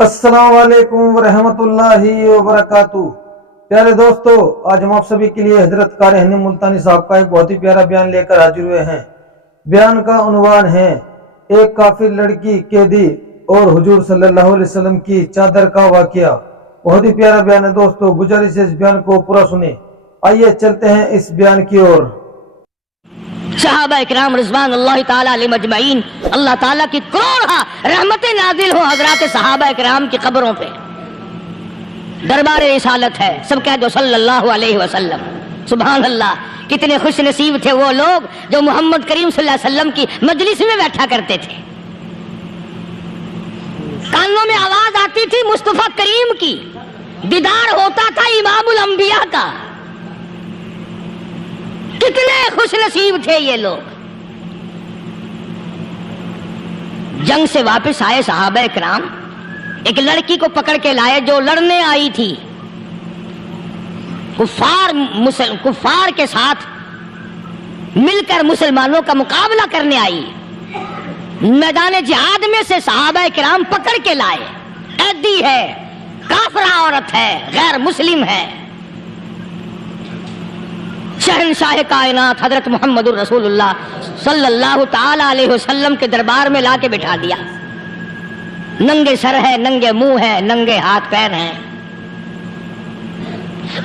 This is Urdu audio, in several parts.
السلام علیکم ورحمۃ اللہ وبرکاتہ۔ پیارے دوستو، آج ہم آپ سبھی کے لیے حضرت قاری حنیم ملتانی صاحب کا ایک بہت ہی پیارا بیان لے کر حاضر ہوئے ہیں۔ بیان کا عنوان ہے ایک کافر لڑکی قیدی اور حضور صلی اللہ علیہ وسلم کی چادر کا واقعہ۔ بہت ہی پیارا بیان ہے دوستو، گزارش ہے اس بیان کو پورا سنیں۔ آئیے چلتے ہیں اس بیان کی اور۔ صحابہ اکرام رضوان اللہ تعالیٰ علیہ مجمعین، اللہ تعالیٰ کی کروڑ رحمتیں نازل ہوں حضرات صحابہ اکرام کی قبروں پہ۔ دربار رسالت ہے، سب کہہ دو صلی اللہ علیہ وسلم۔ سبحان اللہ، کتنے خوش نصیب تھے وہ لوگ جو محمد کریم صلی اللہ علیہ وسلم کی مجلس میں بیٹھا کرتے تھے۔ کانوں میں آواز آتی تھی مصطفیٰ کریم کی، دیدار ہوتا تھا امام الانبیاء کا۔ کتنے خوش نصیب تھے یہ لوگ۔ جنگ سے واپس آئے صحابہ کرام، ایک لڑکی کو پکڑ کے لائے جو لڑنے آئی تھی، کفار کے ساتھ مل کر مسلمانوں کا مقابلہ کرنے آئی۔ میدان جہاد میں سے صحابہ کرام پکڑ کے لائے، قیدی ہے، کافرہ عورت ہے، غیر مسلم ہے۔ شہنشاہ کائنات حضرت محمد الرسول اللہ صلی اللہ تعالی علیہ وسلم کے دربار میں لا کے بٹھا دیا۔ ننگے سر ہے، ننگے منہ ہے، ننگے ہاتھ پیر ہیں۔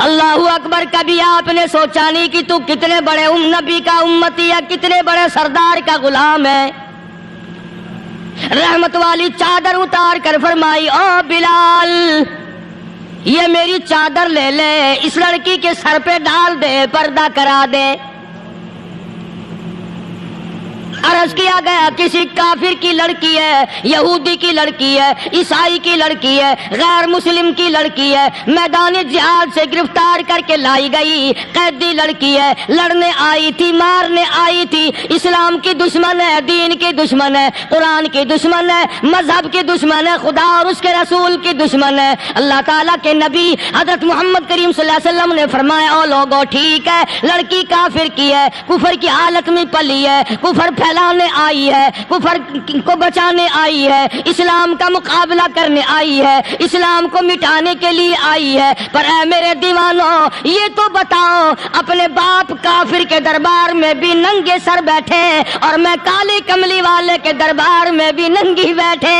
اللہ اکبر، کبھی آپ نے سوچا نہیں کہ تو کتنے بڑے نبی کا امتی ہے، کتنے بڑے سردار کا غلام ہے۔ رحمت والی چادر اتار کر فرمائی، او بلال، یہ میری چادر لے لے، اس لڑکی کے سر پہ ڈال دے، پردہ کرا دے۔ عرض کیا گیا کسی کافر کی لڑکی ہے، یہودی کی لڑکی ہے، عیسائی کی لڑکی ہے، غیر مسلم کی لڑکی ہے، میدان جہاد سے گرفتار کر کے لائی گئی، قیدی لڑکی ہے، لڑنے آئی تھی، مارنے آئی تھی، اسلام کی دشمن ہے، دین کی دشمن ہے، قرآن کی دشمن ہے، مذہب کی دشمن ہے، خدا اور اس کے رسول کی دشمن ہے۔ اللہ تعالیٰ کے نبی حضرت محمد کریم صلی اللہ علیہ وسلم نے فرمایا، او لوگو ٹھیک ہے، لڑکی کافر کی ہے، کفر کی حالت میں پلی ہے، کفر پھیلانے آئی ہے، کفر کو بچانے آئی ہے، اسلام کا مقابلہ کرنے آئی ہے، اسلام کو مٹانے کے لیے آئی ہے، پر اے میرے دیوانوں، یہ تو بتاؤ، اپنے باپ کافر کے دربار میں بھی ننگے سر بیٹھے اور میں کالی کملی والے کے دربار میں بھی ننگی بیٹھے۔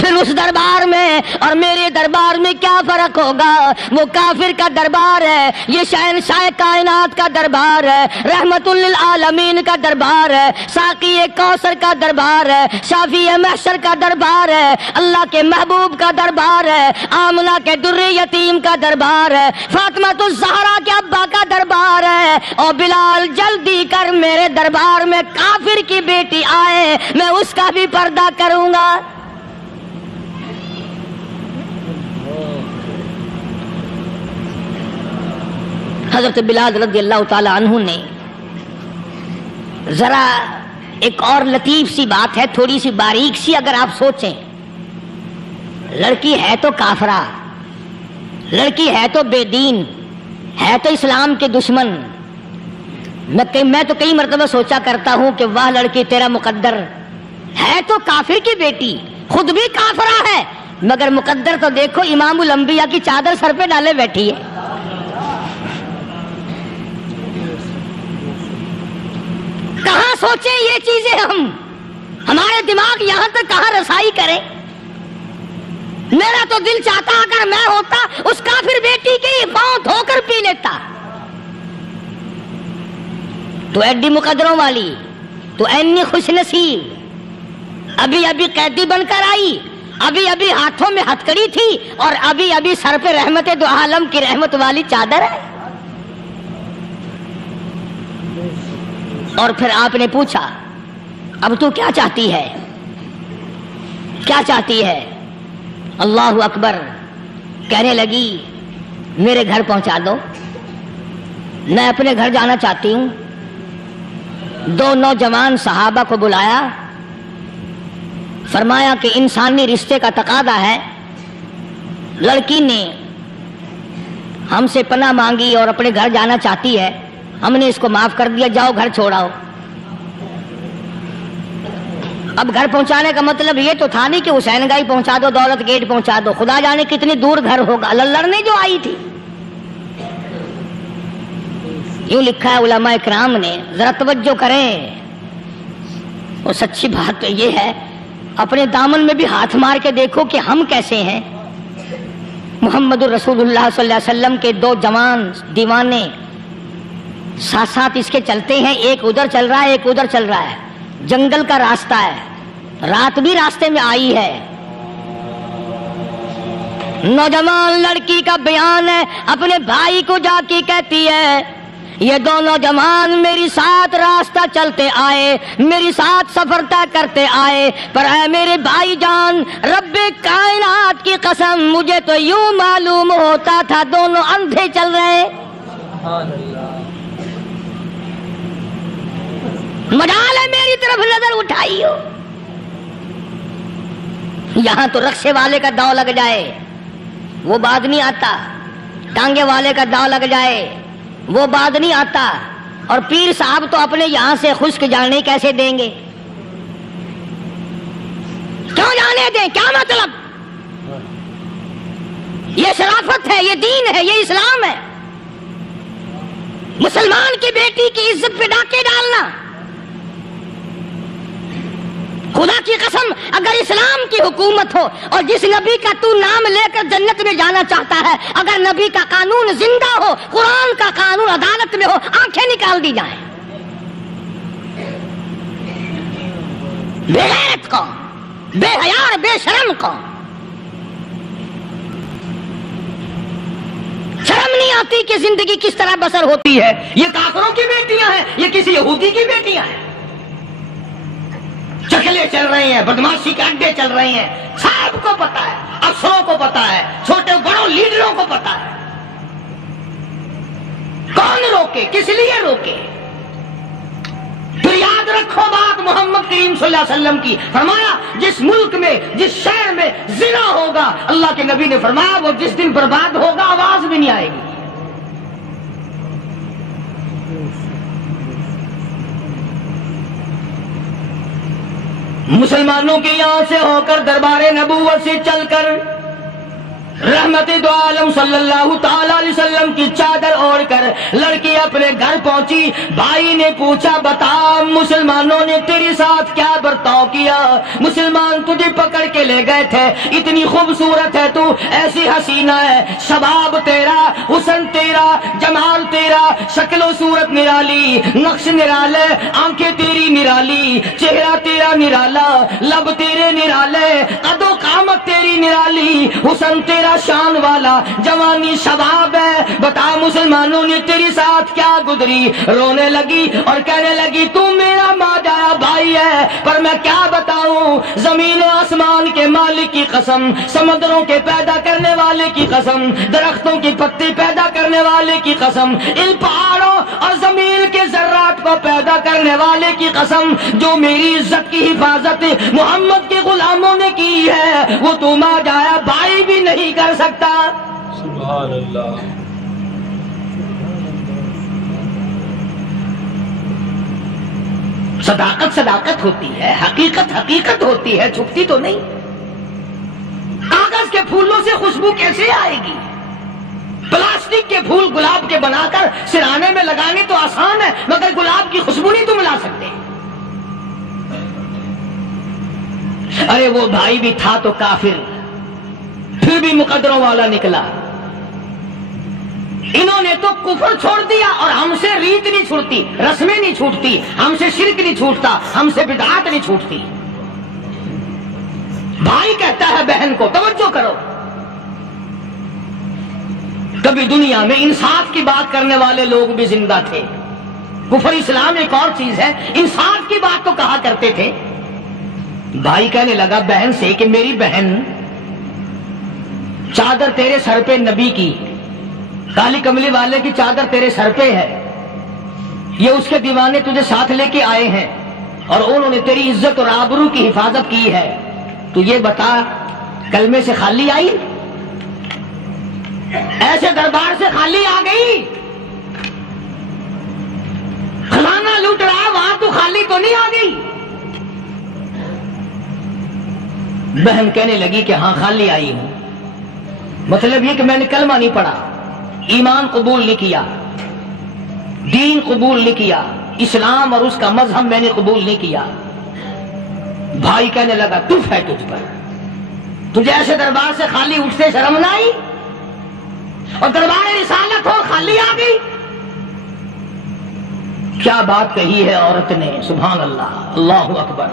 پھر اس دربار میں اور میرے دربار میں کیا فرق ہوگا؟ وہ کافر کا دربار ہے، یہ شہنشاہ کائنات کا دربار ہے، رحمت للعالمین کا دربار ہے، ساقی کوثر کا دربار ہے، شافی محشر کا دربار ہے، اللہ کے محبوب کا دربار ہے، آمنہ کے در یتیم کا دربار ہے، فاطمہ الزہرا کے ابا کا دربار ہے۔ اور بلال جلدی کر، میرے دربار میں کافر کی بیٹی آئے، میں اس کا بھی پردہ کروں گا۔ حضرت بلال رضی اللہ تعالی عنہ نے ذرا ایک اور لطیف سی بات ہے، تھوڑی سی باریک سی، اگر آپ سوچیں، لڑکی ہے تو کافرہ، لڑکی ہے تو بے دین، ہے تو اسلام کے دشمن۔ میں تو کئی مرتبہ سوچا کرتا ہوں کہ واہ لڑکی تیرا مقدر، ہے تو کافر کی بیٹی، خود بھی کافرہ ہے، مگر مقدر تو دیکھو، امام الانبیاء کی چادر سر پہ ڈالے بیٹھی ہے۔ کہاں سوچیں یہ چیزیں، ہمارے دماغ یہاں تک کہاں رسائی کریں؟ میرا تو دل چاہتا اگر میں ہوتا اس کافر بیٹی کی پاؤں دھو کر پی لیتا۔ تو ایڈی مقدروں والی، تو اینی خوش نصیب، ابھی ابھی قیدی بن کر آئی، ابھی ابھی ہاتھوں میں ہتکڑی تھی اور ابھی ابھی سر پہ رحمت دو عالم کی رحمت والی چادر ہے۔ اور پھر آپ نے پوچھا، اب تو کیا چاہتی ہے؟ کیا چاہتی ہے؟ اللہ اکبر، کہنے لگی میرے گھر پہنچا دو، میں اپنے گھر جانا چاہتی ہوں۔ دو نوجوان صحابہ کو بلایا، فرمایا کہ انسانی رشتے کا تقاضا ہے، لڑکی نے ہم سے پناہ مانگی اور اپنے گھر جانا چاہتی ہے، ہم نے اس کو معاف کر دیا، جاؤ گھر چھوڑاؤ۔ اب گھر پہنچانے کا مطلب یہ تو تھا نہیں کہ حسین گائی پہنچا دو، دولت گیٹ پہنچا دو، خدا جانے کتنی دور گھر ہوگا، لڑنے جو آئی تھی۔ یوں لکھا ہے علماء اکرام نے، ذرا توجہ کریں، اور سچی بات تو یہ ہے، اپنے دامن میں بھی ہاتھ مار کے دیکھو کہ ہم کیسے ہیں۔ محمد الرسول اللہ صلی اللہ علیہ وسلم کے دو جوان دیوانے ساتھ ساتھ اس کے چلتے ہیں، ایک ادھر چل رہا ہے ایک ادھر چل رہا ہے، جنگل کا راستہ ہے، رات بھی راستے میں آئی ہے۔ نوجوان لڑکی کا بیان ہے، اپنے بھائی کو جا کے کہتی ہے یہ دونوں جوان میری ساتھ راستہ چلتے آئے، میری ساتھ سفر طے کرتے آئے، پر اے میرے بھائی جان، رب کائنات کی قسم مجھے تو یوں معلوم ہوتا تھا دونوں اندھے چل رہے۔ مجال ہے میری طرف نظر اٹھائی ہو، یہاں تو رکشے والے کا داؤ لگ جائے وہ بعد نہیں آتا، ٹانگے والے کا داؤ لگ جائے وہ بعد نہیں آتا، اور پیر صاحب تو اپنے یہاں سے خشک جانے کیسے دیں گے؟ کیوں جانے دیں؟ کیا مطلب؟ یہ شرافت ہے، یہ دین ہے، یہ اسلام ہے۔ مسلمان کی بیٹی کی عزت پہ ڈاکے ڈالنا، خدا کی قسم اگر اسلام کی حکومت ہو اور جس نبی کا تو نام لے کر جنت میں جانا چاہتا ہے، اگر نبی کا قانون زندہ ہو، قرآن کا قانون عدالت میں ہو، آنکھیں نکال دی جائیں۔ بے غیرت قوم، بے حیا اور بے شرم قوم، شرم نہیں آتی کہ زندگی کس طرح بسر ہوتی ہے۔ یہ کافروں کی بیٹیاں ہیں، یہ کسی یہودی کی بیٹیاں ہیں، چکلے چل رہے ہیں، بدماشی کے اڈے چل رہے ہیں، سب کو پتا ہے، افسروں کو پتا ہے، چھوٹے بڑوں لیڈروں کو پتا ہے۔ کون روکے؟ کس لیے روکے؟ پھر یاد رکھو بات محمد کریم صلی اللہ علیہ وسلم کی، فرمایا جس ملک میں جس شہر میں زنا ہوگا، اللہ کے نبی نے فرمایا وہ جس دن برباد ہوگا آواز بھی نہیں آئے گی۔ مسلمانوں کے یہاں سے ہو کر دربار نبوت سے چل کر رحمت دو عالم صلی اللہ تعالی علیہ وسلم کی چادر اوڑھ کر لڑکی اپنے گھر پہنچی۔ بھائی نے پوچھا بتا مسلمانوں نے تیرے ساتھ کیا برتاؤ کیا؟ مسلمان تجھے پکڑ کے لے گئے تھے، اتنی خوبصورت ہے تو، ایسی حسینہ ہے، شباب تیرا، حسن تیرا، جمال تیرا، شکل و صورت نرالی، نقش نرالے، آنکھیں تیری نرالی، چہرہ تیرا نرالا، لب تیرے نرالے، قد و قامت تیری نرالی، حسن تیرا شان والا، جوانی شباب ہے، بتا مسلمانوں نے تیرے ساتھ کیا گزری؟ رونے لگی اور کہنے لگی تو میرا ماجرا بھائی ہے، پر میں کیا بتاؤں، زمین و آسمان کے مالک کی قسم، سمندروں کے پیدا کرنے والے کی قسم، درختوں کی پتی پیدا کرنے والے کی قسم، ان پہاڑوں اور زمین کے ذرات کو پیدا کرنے والے کی قسم، جو میری عزت کی حفاظت محمد کے غلاموں نے کی ہے، وہ تو ماجرا بھائی بھی نہیں کر سکتا۔ سبحان اللہ۔ صداقت صداقت ہوتی ہے، حقیقت حقیقت ہوتی ہے، چھپتی تو نہیں۔ کاغذ کے پھولوں سے خوشبو کیسے آئے گی؟ پلاسٹک کے پھول گلاب کے بنا کر سرانے میں لگانے تو آسان ہے، مگر گلاب کی خوشبو نہیں تم لا سکتے۔ ارے وہ بھائی بھی تھا تو کافر، پھر بھی مقدروں والا نکلا۔ انہوں نے تو کفر چھوڑ دیا، اور ہم سے ریت نہیں چھوٹتی، رسمیں نہیں چھوٹتی، ہم سے شرک نہیں چھوٹتا، ہم سے بدعات نہیں چھوٹتی۔ بھائی کہتا ہے بہن کو، توجہ کرو، کبھی دنیا میں انصاف کی بات کرنے والے لوگ بھی زندہ تھے۔ کفر اسلام ایک اور چیز ہے، انصاف کی بات تو کہا کرتے تھے۔ بھائی کہنے لگا بہن سے کہ میری بہن، چادر تیرے سر پہ نبی کی، کالی کملی والے کی چادر تیرے سر پہ ہے، یہ اس کے دیوانے تجھے ساتھ لے کے آئے ہیں، اور انہوں نے تیری عزت اور آبرو کی حفاظت کی ہے، تو یہ بتا کلمے سے خالی آئی؟ ایسے دربار سے خالی آ گئی؟ خزانہ لوٹ رہا وہاں تو خالی تو نہیں آ گئی؟ بہن کہنے لگی کہ ہاں خالی آئی ہوں، مطلب یہ کہ میں نے کلمہ نہیں پڑھا، ایمان قبول نہیں کیا، دین قبول نہیں کیا، اسلام اور اس کا مذہب میں نے قبول نہیں کیا۔ بھائی کہنے لگا تف ہے تجھ پر، تجھے ایسے دربار سے خالی اٹھتے شرم نہ آئی، اور دربار رسالت ہو خالی آ گئی؟ کیا بات کہی ہے عورت نے، سبحان اللہ، اللہ اکبر۔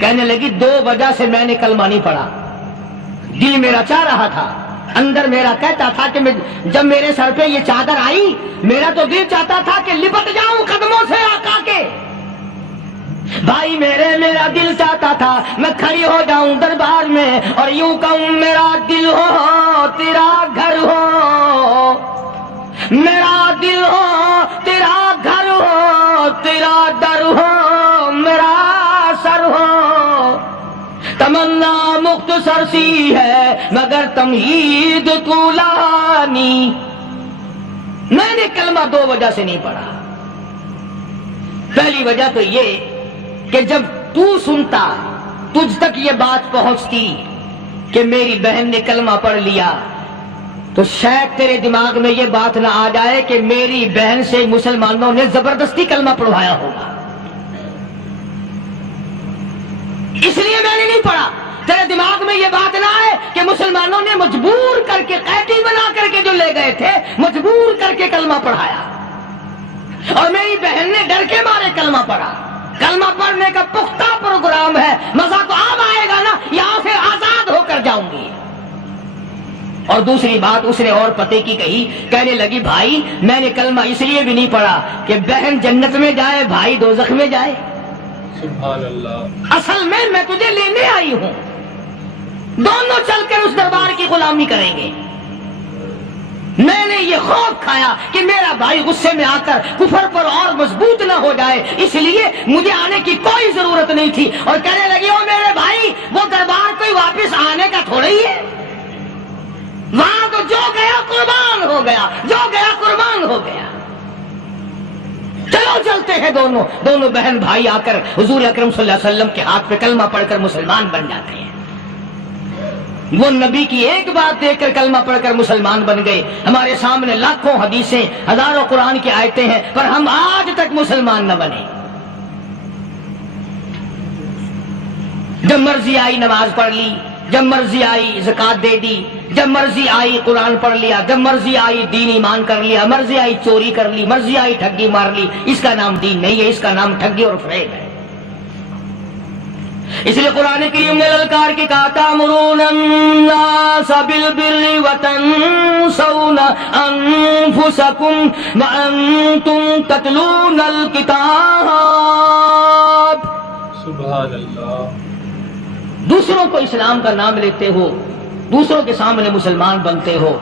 کہنے لگی 2 وجہ سے میں نے کلمہ نہیں پڑھا، دل میرا چاہ رہا تھا، اندر میرا کہتا تھا کہ جب میرے سر پہ یہ چادر آئی میرا تو دل چاہتا تھا کہ لپٹ جاؤں قدموں سے آقا کے۔ بھائی میرا دل چاہتا تھا میں کھڑی ہو جاؤں دربار میں اور یوں کہوں میرا دل ہو تیرا گھر ہو، میرا دل ہو تیرا گھر ہو، تیرا در ہو میرا سر ہو۔ تمنا مختصر سی ہے مگر تمہید طولانی۔ میں نے کلمہ 2 وجہ سے نہیں پڑھا۔ پہلی وجہ تو یہ کہ جب تو سنتا، تجھ تک یہ بات پہنچتی کہ میری بہن نے کلمہ پڑھ لیا، تو شاید تیرے دماغ میں یہ بات نہ آ جائے کہ میری بہن سے مسلمانوں نے زبردستی کلمہ پڑھوایا ہوگا، اس لیے میں نے نہیں پڑھا۔ تیرے دماغ میں یہ بات نہ آئے کہ مسلمانوں نے مجبور کر کے، قیدی بنا کر کے جو لے گئے تھے، مجبور کر کے کلمہ پڑھایا، اور میری بہن نے ڈر کے مارے کلمہ پڑھا۔ کلمہ پڑھنے کا پختہ پروگرام ہے، مزہ تو اب آئے گا نا، یہاں سے آزاد ہو کر جاؤں گی۔ اور دوسری بات اس نے اور پتے کی کہی، کہنے لگی بھائی میں نے کلمہ اس لیے بھی نہیں پڑھا کہ بہن جنت میں جائے بھائی دوزخ میں جائے۔ سبحان اللہ۔ اصل میں تجھے لینے آئی ہوں، دونوں چل کر اس دربار کی غلامی کریں گے۔ میں نے یہ خوف کھایا کہ میرا بھائی غصے میں آ کر کفر پر اور مضبوط نہ ہو جائے، اس لیے مجھے آنے کی کوئی ضرورت نہیں تھی۔ اور کہنے لگی او میرے بھائی وہ دربار کوئی واپس آنے کا تھوڑا ہی ہے، وہاں تو جو گیا قربان ہو گیا، جو گیا قربان ہو گیا۔ چلو چلتے ہیں دونوں بہن بھائی آ کر حضور اکرم صلی اللہ علیہ وسلم کے ہاتھ پہ کلمہ پڑھ کر مسلمان بن جاتے ہیں۔ وہ نبی کی ایک بات دیکھ کر کلمہ پڑھ کر مسلمان بن گئے۔ ہمارے سامنے لاکھوں حدیثیں، ہزاروں قرآن کی آیتیں ہیں، پر ہم آج تک مسلمان نہ بنے۔ جب مرضی آئی نماز پڑھ لی، جب مرضی آئی زکات دے دی، جب مرضی آئی قرآن پڑھ لیا، جب مرضی آئی دین ایمان کر لیا، مرضی آئی چوری کر لی، مرضی آئی ٹھگی مار لی۔ اس کا نام دین نہیں ہے، اس کا نام ٹھگی اور فریب ہے۔ اس لیے قرآن کریم نے للکار کی کہا تأمرون الناس بالبر وتنسون انفسکم وانتم تتلون الکتاب۔ سبحان اللہ۔ دوسروں کو اسلام کا نام لیتے ہو، دوسروں کے سامنے مسلمان بنتے ہو،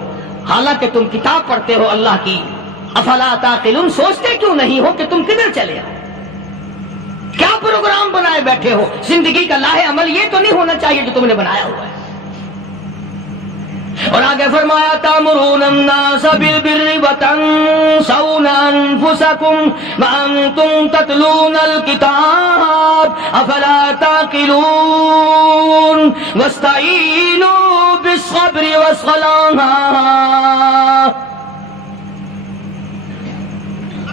حالانکہ تم کتاب پڑھتے ہو اللہ کی۔ افلا تعقلون، سوچتے کیوں نہیں ہو کہ تم کدھر چلے ہو؟ کیا پروگرام بنائے بیٹھے ہو؟ زندگی کا لاہ عمل یہ تو نہیں ہونا چاہیے جو تم نے بنایا ہوا ہے۔ اور آگے فرمایا تأمرون الناس بالبر وتنسون انفسکم وانتم تتلون الکتاب افلا تعقلون واستعینوا بالصبر والصلاة۔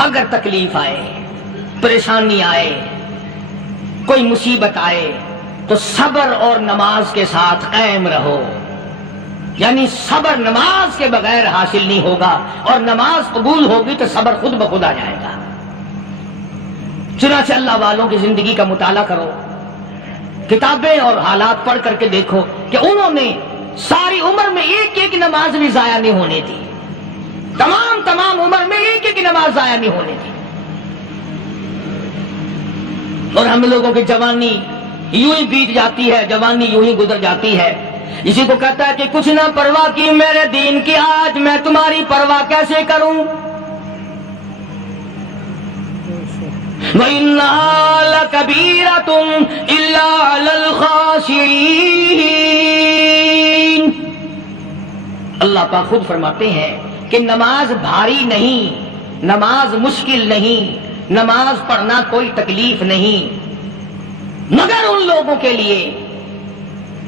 اگر تکلیف آئے، پریشانی آئے، کوئی مصیبت آئے تو صبر اور نماز کے ساتھ قائم رہو۔ یعنی صبر نماز کے بغیر حاصل نہیں ہوگا، اور نماز قبول ہوگی تو صبر خود بخود آ جائے گا۔ چنانچہ اللہ والوں کی زندگی کا مطالعہ کرو، کتابیں اور حالات پڑھ کر کے دیکھو کہ انہوں نے ساری عمر میں ایک ایک نماز بھی ضائع نہیں ہونے دی، تمام عمر میں ایک ایک نماز ضائع نہیں ہونے دی۔ اور ہم لوگوں کی جوانی یوں ہی بیت جاتی ہے، جوانی یوں ہی گزر جاتی ہے۔ اسی کو کہتا ہے کہ کچھ نہ پرواہ کی میرے دین کی، آج میں تمہاری پرواہ کیسے کروں؟ وَإِنَّهَا لَكَبِيرَةٌ إِلَّا عَلَى الْخَاشِعِينَ۔ اللہ پاک خود فرماتے ہیں کہ نماز بھاری نہیں، نماز مشکل نہیں، نماز پڑھنا کوئی تکلیف نہیں، مگر ان لوگوں کے لیے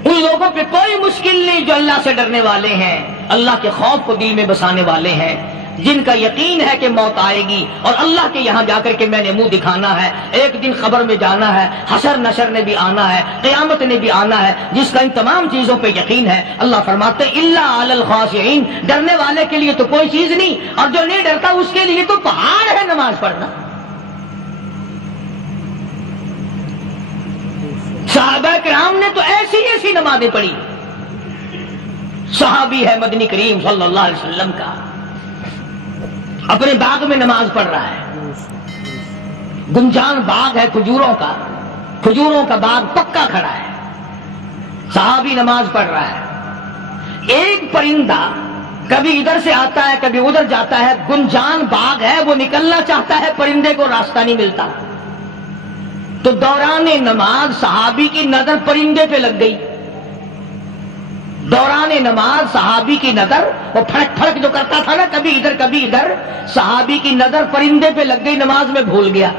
ان لوگوں پہ کوئی مشکل نہیں جو اللہ سے ڈرنے والے ہیں، اللہ کے خوف کو دل میں بسانے والے ہیں، جن کا یقین ہے کہ موت آئے گی اور اللہ کے یہاں جا کر کے میں نے منہ دکھانا ہے، ایک دن خبر میں جانا ہے، حشر نشر نے بھی آنا ہے، قیامت نے بھی آنا ہے، جس کا ان تمام چیزوں پہ یقین ہے۔ اللہ فرماتے ہیں الا علی الخاشعین، ڈرنے والے کے لیے تو کوئی چیز نہیں، اور جو نہیں ڈرتا اس کے لیے تو پہاڑ ہے نماز پڑھنا۔ صحابہ کرام نے تو ایسی ایسی نمازیں پڑھی۔ صحابی ہے مدنی کریم صلی اللہ علیہ وسلم کا، اپنے باغ میں نماز پڑھ رہا ہے، گنجان باغ ہے کھجوروں کا، کھجوروں کا باغ پکا کھڑا ہے، صحابی نماز پڑھ رہا ہے۔ ایک پرندہ کبھی ادھر سے آتا ہے کبھی ادھر جاتا ہے، گنجان باغ ہے، وہ نکلنا چاہتا ہے، پرندے کو راستہ نہیں ملتا، تو دوران نماز صحابی کی نظر پرندے پہ لگ گئی۔ دوران نماز صحابی کی نظر، وہ پھڑک پھڑک جو کرتا تھا نا کبھی ادھر کبھی ادھر، صحابی کی نظر پرندے پہ لگ گئی، نماز میں بھول گیا۔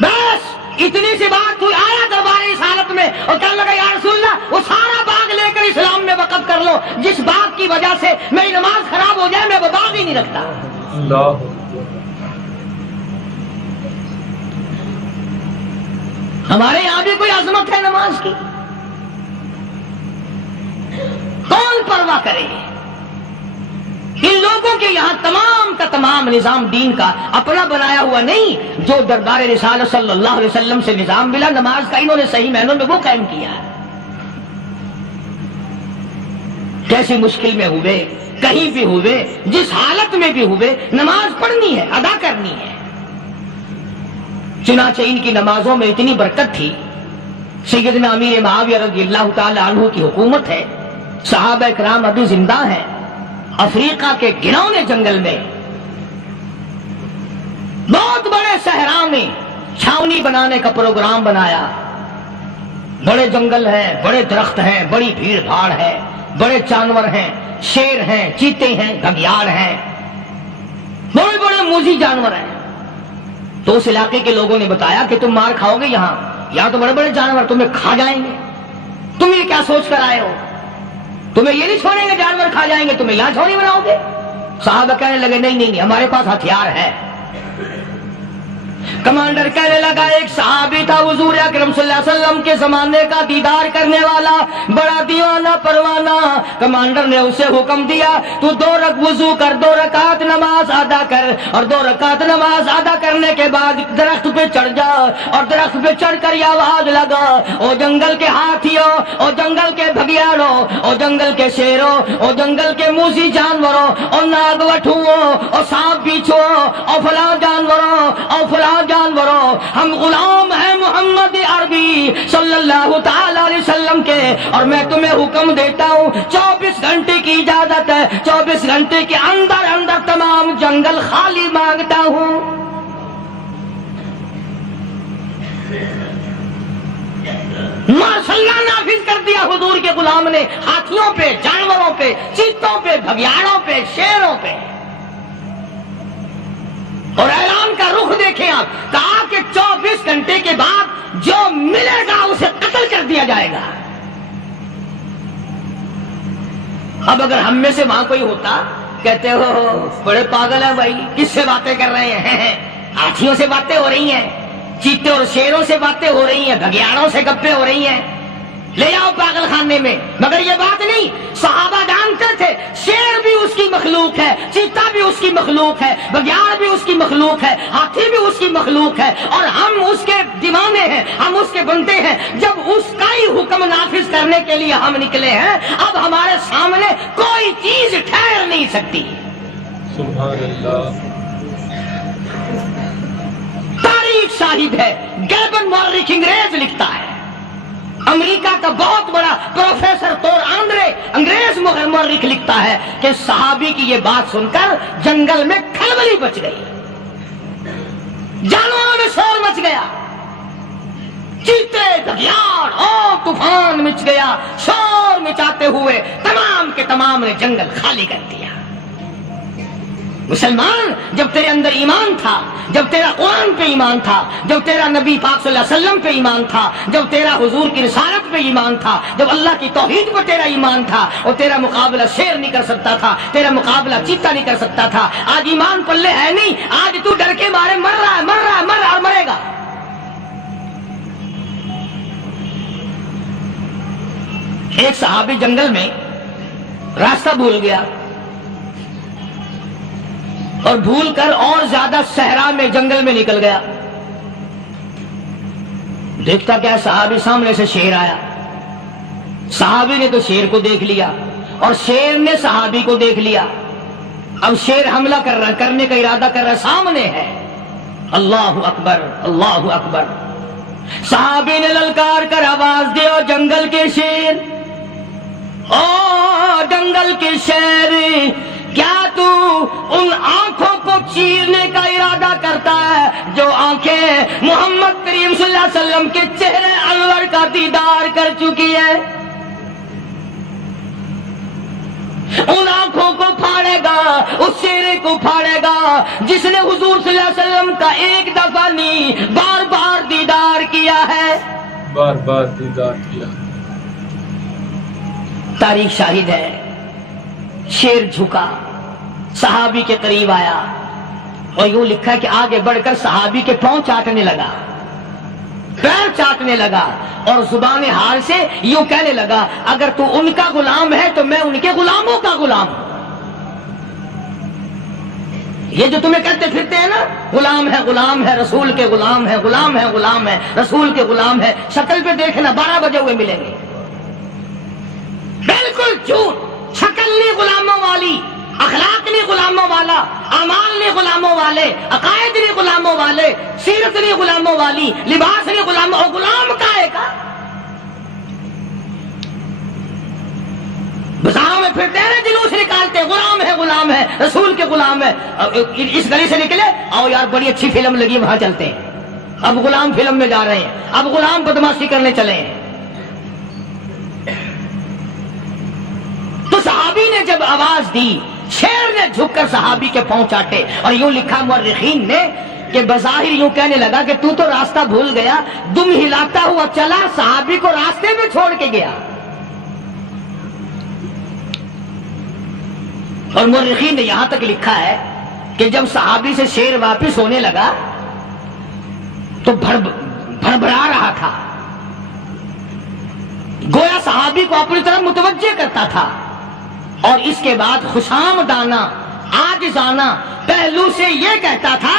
بس اتنی سی بات ہوئی، آیا دربار رسالت میں اور کہنے لگا یا رسول اللہ وہ سارا باغ لے کر اسلام میں وقف کر لو، جس باغ کی وجہ سے میری نماز خراب ہو جائے میں وہ باغ ہی نہیں رکھتا۔ اللہ ہمارے یہاں بھی کوئی عظمت ہے نماز کی؟ کون پرواہ کرے؟ ان لوگوں کے یہاں تمام کا تمام نظام دین کا اپنا بنایا ہوا نہیں، جو دربار رسالت صلی اللہ علیہ وسلم سے نظام ملا نماز کا، انہوں نے صحیح معنوں میں وہ قائم کیا ہے۔ کیسی مشکل میں ہوئے، کہیں بھی ہوئے، جس حالت میں بھی ہوئے، نماز پڑھنی ہے، ادا کرنی ہے۔ چنانچہ ان کی نمازوں میں اتنی برکت تھی، سیدنا امیر معاویہ رضی اللہ تعالی عنہ کی حکومت ہے، صحابہ کرام ابھی زندہ ہیں، افریقہ کے گھنونے جنگل میں بہت بڑے صحرا میں چھاونی بنانے کا پروگرام بنایا۔ بڑے جنگل ہیں، بڑے درخت ہیں، بڑی بھیڑ بھاڑ ہے، بڑے جانور ہیں، شیر ہیں، چیتے ہیں، گھگیاڑ ہیں، بڑے بڑے موذی جانور ہیں۔ تو اس علاقے کے لوگوں نے بتایا کہ تم مار کھاؤ گے، یہاں تو بڑے بڑے جانور تمہیں کھا جائیں گے، تم یہ کیا سوچ کر آئے ہو؟ تمہیں یہ نہیں چھوڑیں گے، جانور کھا جائیں گے، تمہیں یہاں چھوڑی بناؤ گے؟ صحابہ کہنے لگے نہیں ہمارے پاس ہتھیار ہے۔ کمانڈر کہنے لگا، ایک صحابی تھا حضور اکرم صلی اللہ علیہ وسلم کے زمانے کا دیدار کرنے والا، بڑا دیوانہ پروانہ۔ کمانڈر نے اسے حکم دیا تو 2 رکعت وضو کر، 2 رکعت نماز ادا کر، اور 2 رکعت نماز ادا کرنے کے بعد درخت پہ چڑھ جا، اور درخت پہ چڑھ کر یہ آواز لگا، او جنگل کے ہاتھیوں، او جنگل کے بھگیاڑوں، او جنگل کے شیروں، او جنگل کے موذی جانوروں، اور ناگ وٹھوؤں، اور سانپ بیچھوں، اور فلاں جانوروں، اور فلاں جانوروں، ہم غلام ہیں محمد عربی صلی اللہ تعالی علیہ وسلم کے، اور میں تمہیں حکم دیتا ہوں 24 گھنٹے کی اجازت ہے، 24 گھنٹے کے اندر اندر تمام جنگل خالی مانگتا ہوں۔ ماشاء اللہ نافذ کر دیا حضور کے غلام نے، ہاتھیوں پہ، جانوروں پہ، چیتوں پہ، بھگیاڑوں پہ، شیروں پہ۔ اور اعلان کا رخ دیکھیں آپ، کہا کہ 24 گھنٹے کے بعد جو ملے گا اسے قتل کر دیا جائے گا۔ اب اگر ہم میں سے وہاں کوئی ہوتا، کہتے ہو بڑے پاگل ہیں بھائی، کس سے باتیں کر رہے ہیں؟ ہاتھیوں سے باتیں ہو رہی ہیں، چیتے اور شیروں سے باتیں ہو رہی ہیں، بھگیاڑوں سے گپیں ہو رہی ہیں، لے آؤ پاگل خانے میں۔ مگر یہ بات نہیں، صحابہ جانتے تھے شیر بھی اس کی مخلوق ہے، چیتا بھی اس کی مخلوق ہے، بگیاڑ بھی اس کی مخلوق ہے، ہاتھی بھی اس کی مخلوق ہے، اور ہم اس کے دیوانے ہیں، ہم اس کے بندے ہیں۔ جب اس کا ہی حکم نافذ کرنے کے لیے ہم نکلے ہیں، اب ہمارے سامنے کوئی چیز ٹھہر نہیں سکتی۔ سبحان اللہ۔ تاریخ شاہد ہے، گیبن مورخ انگریز لکھتا ہے، امریکہ کا بہت بڑا پروفیسر تور آندرے انگریز مورخ لکھتا ہے کہ صحابی کی یہ بات سن کر جنگل میں کھلبلی مچ گئی، جانوروں میں شور مچ گیا، چیتے، بھگیاڑ اور طوفان مچ گیا، شور مچاتے ہوئے تمام کے تمام نے جنگل خالی کر دیا۔ مسلمان، جب تیرے اندر ایمان تھا، جب تیرا قرآن پہ ایمان تھا، جب تیرا نبی پاک صلی اللہ علیہ وسلم پہ ایمان تھا، جب تیرا حضور کی رسالت پہ ایمان تھا، جب اللہ کی توحید پہ تیرا ایمان تھا، اور تیرا مقابلہ شیر نہیں کر سکتا تھا، تیرا مقابلہ چیتا نہیں کر سکتا تھا. آج ایمان پلے ہے نہیں، آج تو ڈر کے مارے مر رہا ہے، مر رہا ہے، مر رہا ہے اور مرے گا. ایک صحابی جنگل میں راستہ بھول گیا اور بھول کر اور زیادہ صحرا میں جنگل میں نکل گیا. دیکھتا کیا صحابی سامنے سے شیر آیا. صحابی نے تو شیر کو دیکھ لیا اور شیر نے صحابی کو دیکھ لیا. اب شیر حملہ کر رہا، کرنے کا ارادہ کر رہا، سامنے ہے. اللہ اکبر، اللہ اکبر. صحابی نے للکار کر آواز دی، اور جنگل کے شیر، او جنگل کے شیر، کیا تو ان آنکھوں کو چیرنے کا ارادہ کرتا ہے جو آنکھیں محمد کریم صلی اللہ علیہ وسلم کے چہرے انور کا دیدار کر چکی ہے؟ ان آنکھوں کو پھاڑے گا، اس چہرے کو پھاڑے گا جس نے حضور صلی اللہ علیہ وسلم کا ایک دفعہ نہیں بار بار دیدار کیا ہے، بار بار دیدار کیا. تاریخ شاہد ہے. شیر جھکا، صحابی کے قریب آیا اور یوں لکھا کہ آگے بڑھ کر صحابی کے پاؤں چاٹنے لگا، پیر چاٹنے لگا اور زبان حال سے یوں کہنے لگا، اگر تو ان کا غلام ہے تو میں ان کے غلاموں کا غلام ہوں. یہ جو تمہیں کہتے پھرتے ہیں نا، غلام ہے رسول کے غلام ہے، غلام ہے رسول کے غلام ہے، شکل پہ دیکھنا 12 بجے ہوئے ملیں گے. بالکل جھوٹ. شکل نہیں غلاموں والی، اخلاق نہیں غلاموں والا، اعمال نہیں غلاموں والے، عقائد نہیں غلاموں والے، سیرت نہیں غلاموں والی، لباس نہیں غلاموں، اور غلام کائے کا؟ بازاروں میں پھرتے ہیں نا، جلوس نکالتے، غلام ہے رسول کے غلام ہے. اس گلی سے نکلے، آؤ یار بڑی اچھی فلم لگی، وہاں چلتے ہیں. اب غلام فلم میں جا رہے ہیں، اب غلام بدماشی کرنے چلے ہیں. تو صحابی نے جب آواز دی، شیر نے جھک کر صحابی کے پاؤں چاٹے، اور یوں لکھا مورخین نے کہ بظاہر یوں کہنے لگا کہ تو راستہ بھول گیا، دم ہلاتا ہوا چلا، صحابی کو راستے میں چھوڑ کے گیا. اور مورخین نے یہاں تک لکھا ہے کہ جب صحابی سے شیر واپس ہونے لگا تو بھڑبڑا رہا تھا، گویا صحابی کو اپنی طرف متوجہ کرتا تھا، اور اس کے بعد خوشامدانہ عاجزانہ پہلو سے یہ کہتا تھا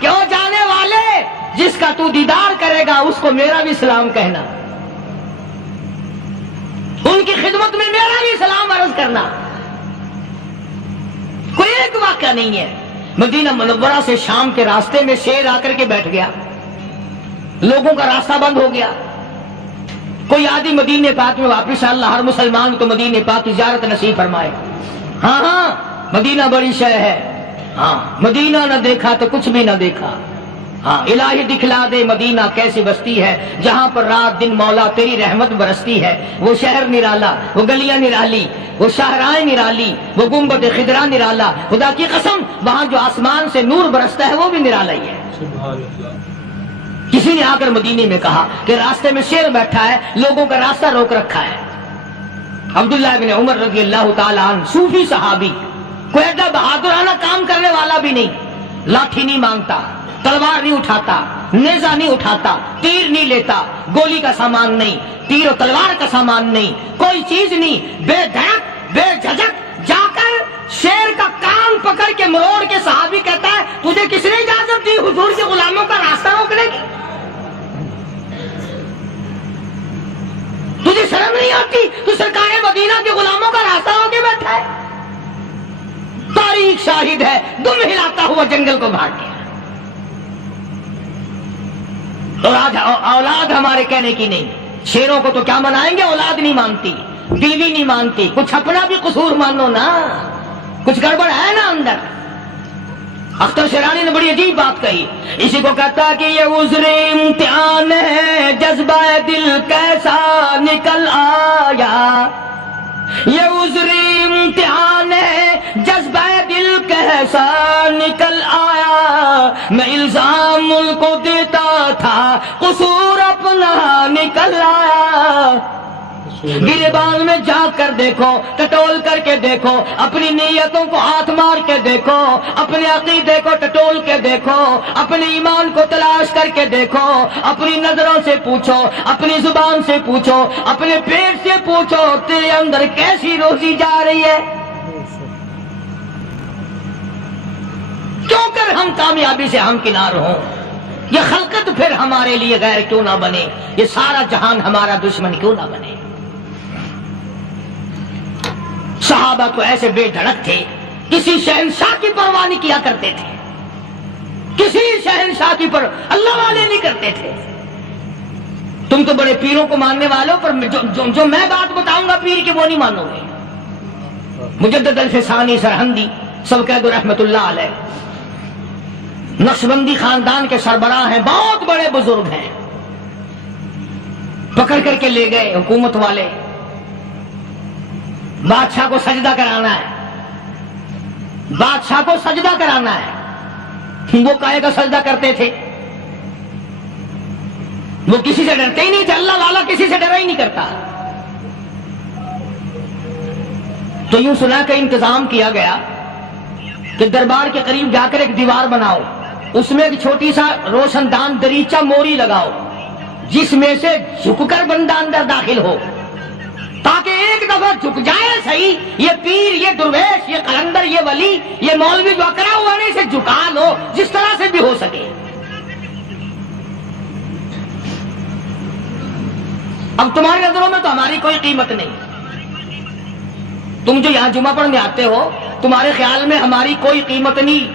کہ او جانے والے، جس کا تو دیدار کرے گا اس کو میرا بھی سلام کہنا، ان کی خدمت میں میرا بھی سلام عرض کرنا. کوئی ایک واقعہ نہیں ہے. مدینہ منورہ سے شام کے راستے میں شیر آ کر کے بیٹھ گیا، لوگوں کا راستہ بند ہو گیا. کوئی آدمی مدینے پاک میں واپس، اللہ ہر مسلمان کو مدینے پاک کی زیارت نصیب فرمائے. ہاں مدینہ بڑی شے ہے، ہاں مدینہ نہ دیکھا تو کچھ بھی نہ دیکھا. ہاں الہی دکھلا دے مدینہ کیسی بستی ہے جہاں پر رات دن مولا تیری رحمت برستی ہے. وہ شہر نرالا، وہ گلیاں نرالی، وہ شاہراہیں نرالی، وہ گنبد خضرا نرالا. خدا کی قسم وہاں جو آسمان سے نور برستا ہے وہ بھی نرالا ہی ہے. سبحان اللہ. کسی نے آ کر مدینے میں کہا کہ راستے میں شیر بیٹھا ہے، لوگوں کا راستہ روک رکھا ہے. عبداللہ بن عمر رضی اللہ تعالی عنہ، صوفی صحابی، کوئی ایسا بہادرانہ کام کرنے والا بھی نہیں، لاٹھی نہیں مانگتا، تلوار نہیں اٹھاتا، نیزہ نہیں اٹھاتا، تیر نہیں لیتا، گولی کا سامان نہیں، تیر و تلوار کا سامان نہیں، کوئی چیز نہیں، بے دھڑک بے جھجک جا کر شیر کا کان پکڑ کے مروڑ کے صحابی کہتا ہے، تجھے کس نے اجازت دی حضور کے غلاموں کا راستہ روکنے کی؟ تجھے شرم نہیں آتی؟ تو سرکار مدینہ کے غلاموں کا راستہ روکے بیٹھا ہے. تاریخ شاہد ہے، دم ہلاتا ہوا جنگل کو بھاگ گیا. اور آج اولاد ہمارے کہنے کی نہیں. شیروں کو تو کیا منائیں گے، اولاد نہیں مانتی، بیوی نہیں مانتی. کچھ اپنا بھی قصور مانو نا، کچھ گڑبڑ ہے نا اندر. اختر شیرانی نے بڑی عجیب بات کہی، اسی کو کہتا کہ یہ عذر امتحان ہے، جذبہ دل کیسا نکل آیا. یہ عذر امتحان ہے، جذبہ دل کیسا میں الزام ان کو دیتا تھا قصور اپنا نکل آیا. گریبان میں جا کر دیکھو, ٹٹول کر کے دیکھو, اپنی نیتوں کو ہاتھ مار کے دیکھو, اپنے عقیدے کو ٹٹول کے دیکھو, اپنے ایمان کو تلاش کر کے دیکھو, اپنی نظروں سے پوچھو, اپنی زبان سے پوچھو, اپنے پیٹ سے پوچھو تیرے اندر کیسی روزی جا رہی ہے. کیوں کر ہم کامیابی سے ہمکنار ہوں؟ یہ خلقت پھر ہمارے لیے غیر کیوں نہ بنے؟ یہ سارا جہان ہمارا دشمن کیوں نہ بنے؟ صحابہ تو ایسے بے دھڑک تھے, کسی شہنشاہ کی پرواہ نہیں کیا کرتے تھے, کسی شہنشاہ کی اللہ والے نہیں کرتے تھے. تم تو بڑے پیروں کو ماننے والوں, پر جو میں بات بتاؤں گا پیر کی وہ نہیں مانو گے. مجدد الفسانی سرہندی سبقید رحمت اللہ علیہ نقشبندی خاندان کے سربراہ ہیں, بہت بڑے بزرگ ہیں. پکڑ کر کے لے گئے حکومت والے, بادشاہ کو سجدہ کرانا ہے, بادشاہ کو سجدہ کرانا ہے. وہ کائے کا سجدہ کرتے تھے, وہ کسی سے ڈرتے ہی نہیں تھے, اللہ والا کسی سے ڈرا ہی نہیں کرتا. تو یوں سنا کہ انتظام کیا گیا کہ دربار کے قریب جا کر ایک دیوار بناؤ, اس میں ایک چھوٹی سا روشن دان دریچہ موری لگاؤ, جس میں سے جھک کر بندہ اندر داخل ہو, تاکہ ایک دفعہ جھک جائے صحیح. یہ پیر, یہ درویش, یہ قلندر, یہ ولی, یہ مولوی جو اکڑا ہوا نہیں, اسے جھکا لو جس طرح سے بھی ہو سکے. اب تمہاری نظروں میں تو ہماری کوئی قیمت نہیں. تم جو یہاں جمعہ پڑھنے آتے ہو, تمہارے خیال میں ہماری کوئی قیمت نہیں.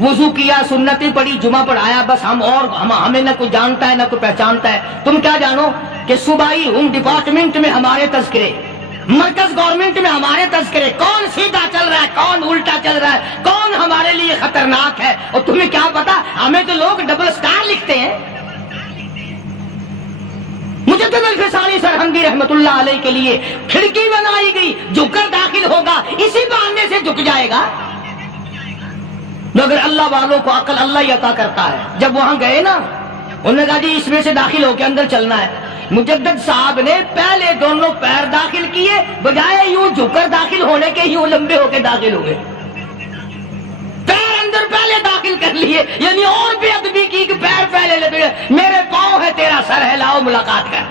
وضو کیا, سنتیں پڑھی, جمعہ پڑھایا, بس ہمیں نہ کوئی جانتا ہے نہ کوئی پہچانتا ہے. تم کیا جانو کہ صوبائی ہوم ڈپارٹمنٹ میں ہمارے تذکرے, مرکز گورنمنٹ میں ہمارے تذکرے, کون سیدھا چل رہا ہے, کون الٹا چل رہا ہے, کون ہمارے لیے خطرناک ہے. اور تمہیں کیا پتا, ہمیں تو لوگ ڈبل سٹار لکھتے ہیں. مجدد الفسانی سرہندی رحمت اللہ علیہ کے لیے کھڑکی بنائی گئی, جھک کر داخل ہوگا, اسی بہانے سے جھک جائے گا. مگر اللہ والوں کو عقل اللہ ہی عطا کرتا ہے. جب وہاں گئے نا, انہوں نے کہا جی اس میں سے داخل ہو کے اندر چلنا ہے. مجدد صاحب نے پہلے دونوں پیر داخل کیے, بجائے یوں جھک کر داخل ہونے کے یوں لمبے ہو کے داخل ہوئے. پیر اندر پہلے داخل کر لیے, یعنی اور بے ادبی کی کہ پیر پہلے لے گئے. میرے پاؤں ہے تیرا سر ہے, لاؤ ملاقات کر.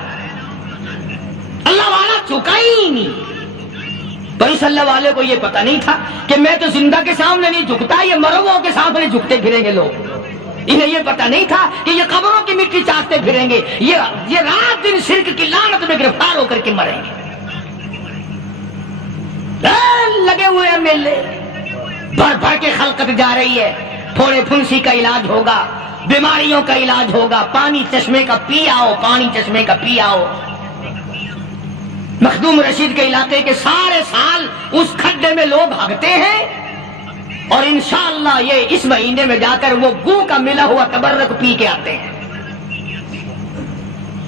اللہ والا جھکا ہی نہیں. پر اس اللہ والے کو یہ پتہ نہیں تھا کہ میں تو زندہ کے سامنے نہیں جھکتا, یہ مرووں کے سامنے جھکتے پھریں گے لوگ. انہیں یہ پتہ نہیں تھا کہ یہ قبروں کی مٹی چاٹتے پھریں گے, یہ رات دن شرک کی لعنت میں گرفتار ہو کر کے مریں گے. لگے ہوئے ہیں میلے, بھر بھر کے خلقت جا رہی ہے. تھوڑے پھنسی کا علاج ہوگا, بیماریوں کا علاج ہوگا, پانی چشمے کا پی آؤ, پانی چشمے کا پی آؤ. مخدوم رشید کے علاقے کے سارے سال اس کھڈے میں لوگ بھاگتے ہیں, اور انشاءاللہ یہ اس مہینے میں جا کر وہ گو کا ملا ہوا تبرک پی کے آتے ہیں.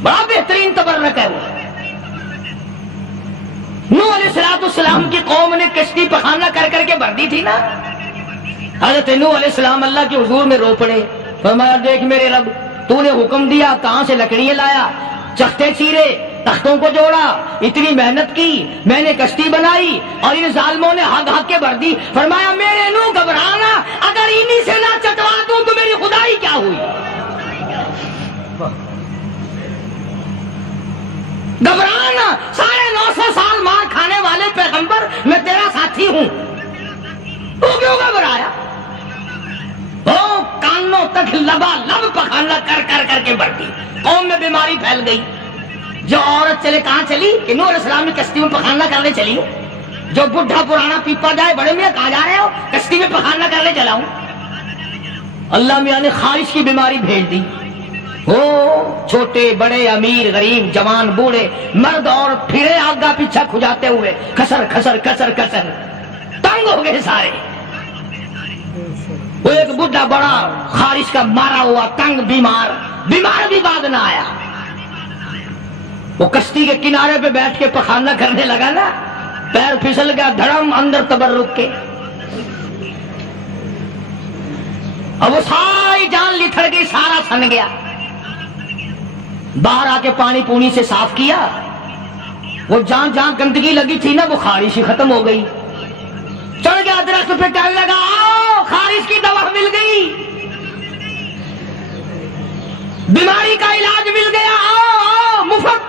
بڑا بہترین تبرک ہے وہ. نوح علیہ السلام کی قوم نے کشتی پخانہ کر کر کے بھر دی تھی نا. حضرت نوح علیہ السلام اللہ کے حضور میں رو پڑے, فرمایا دیکھ میرے رب, تو نے حکم دیا, کہاں سے لکڑیاں لایا, چختے چیرے, تختوں کو جوڑا, اتنی محنت کی, میں نے کشتی بنائی, اور ان ظالموں نے ہگ ہگ کے بھر دی. فرمایا میرے نو گھبرانا, اگر انہی سے نہ چٹوا دوں تو میری خدائی کیا ہوئی. گھبرانا, 950 سال مار کھانے والے پیغمبر, میں تیرا ساتھی ہوں, تو کیوں گھبرایا. کانوں تک لبا لب پخانا کر کر کر کے بڑھ دی. قوم میں بیماری پھیل گئی. جو عورت چلے کہاں چلی, کہ نوح علیہ السلام نے کشتی میں پخانا کرنے چلی. جو بڈھا پرانا پیپا جائے, بڑے میاں کہاں جا رہے ہو, کشتی میں پخانا کرنے چلا ہوں. اللہ میاں نے خارش کی بیماری بھیج دی. چھوٹے بڑے, امیر غریب, جوان بوڑھے, مرد اور پھرے آگا پیچھا کھجاتے ہوئے کسر کسر کسر کسر تنگ ہو گئے سارے. وہ ایک بڈھا بڑا خارش کا مارا ہوا تنگ بیمار بھی بعد نہ آیا. وہ کشتی کے کنارے پہ بیٹھ کے پخانا کرنے لگا نا, پیر پھسل گیا, دھڑم اندر تبرک کے. اور وہ ساری جان لتھڑ گئی، سارا سن گیا۔ باہر آ کے پانی پونی سے صاف کیا، وہ جان جہاں گندگی لگی تھی نا وہ خارش ہی ختم ہو گئی۔ چڑھ گیا درخت پہ، کہنے لگا آؤ خارش کی دوا مل گئی، بیماری کا علاج مل گیا، آؤ مفت۔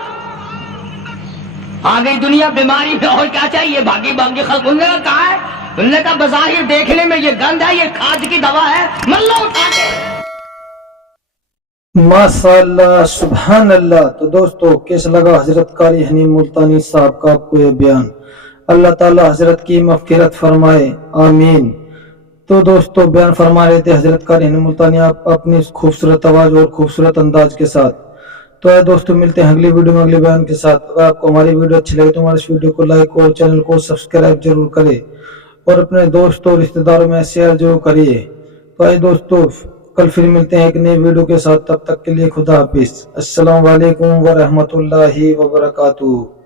آ گئی دنیا بیماری میں، اور کیا چاہیے؟ بھاگی بھاگی خلق۔ انہوں نے کہا ہے، انہوں نے کہا بظاہر دیکھنے میں یہ گند ہے، یہ کھاد کی دوا ہے، مل لو اٹھا کے۔ ماشاء اللہ، سبحان اللہ۔ تو دوستو کیسا لگا حضرت قاری حنی ملتانی صاحب کا آپ کو یہ بیان؟ اللہ تعالی حضرت کی مغفرت فرمائے، آمین۔ تو دوستو بیان فرما رہے تھے حضرت قاری حنی ملتانی آپ اپنی خوبصورت آواز اور خوبصورت انداز کے ساتھ۔ تو اے دوستو ملتے ہیں اگلی ویڈیو میں اگلے بیان کے ساتھ۔ اگر آپ کو ہماری ویڈیو اچھی لگے تو ہمارے اس ویڈیو کو لائک اور چینل کو سبسکرائب ضرور کریں اور اپنے دوستوں اور رشتہ داروں میں شیئر ضرور کریے۔ تو اے دوستو کل پھر ملتے ہیں ایک نئی ویڈیو کے ساتھ، تب تک کے لیے خدا حافظ۔ السلام علیکم ورحمۃ اللہ وبرکاتہ۔